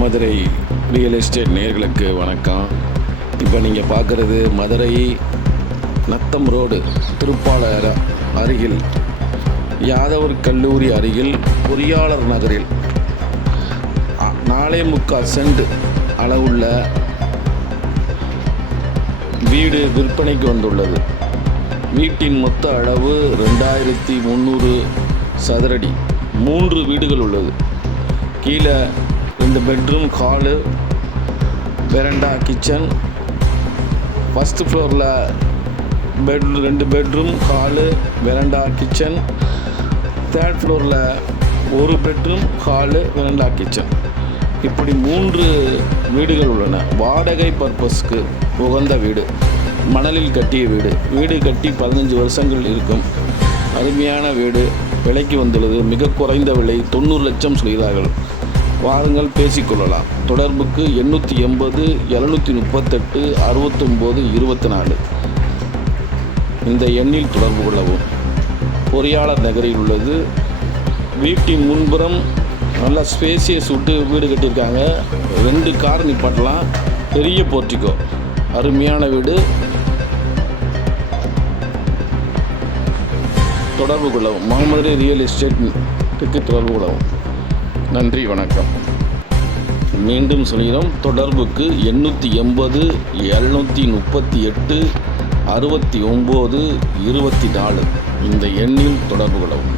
Madurai real estate நேயர்களுக்கு வணக்கம். இப்போ நீங்கள் பார்க்குறது மதுரை நத்தம் ரோடு திருப்பாளர் அருகில் யாதவர் கல்லூரி அருகில் பொறியாளர் நகரில் 4.25 சென்ட் அளவுள்ள வீடு விற்பனைக்கு வந்துள்ளது. வீட்டின் மொத்த அளவு 2300 சதுரடி. 3 வீடுகள் உள்ளது. கீழே 2 bedroom, hall, veranda, kitchen. First ஃப்ளோரில் 2 bedroom, hall, veranda, kitchen. Third ஃப்ளோரில் 1 பெட்ரூம், ஹாலு, வெரண்டா, கிச்சன். இப்படி 3 வீடுகள் உள்ளன. வாடகை பர்பஸ்க்கு உகந்த வீடு. மணலில் கட்டிய வீடு. வீடு கட்டி 15 வருஷங்கள் இருக்கும். அருமையான வீடு விலைக்கு வந்துள்ளது. மிக குறைந்த விலை 90 லட்சம் சொல்கிறார்கள். வாருங்கள், பேசிக்கொள்ளலாம். தொடர்புக்கு 880 738 69 24 இந்த எண்ணில் தொடர்பு கொள்ளவும். பொறியாளர் நகரில் உள்ளது. வீட்டின் முன்புறம் நல்லா ஸ்பேசியஸ் விட்டு வீடு கட்டியிருக்காங்க. 2 கார் நிப்பாட்டலாம். பெரிய போர்ட்டிகோ. அருமையான வீடு. தொடர்பு கொள்ளவும். மதுரை ரியல் எஸ்டேட்டுக்கு தொடர்பு கொள்ளவும். நன்றி, வணக்கம். மீண்டும் சொல்கிறோம், தொடர்புக்கு 880 738 69 24 இந்த எண்ணில் தொடர்பு கொள்ளவும்.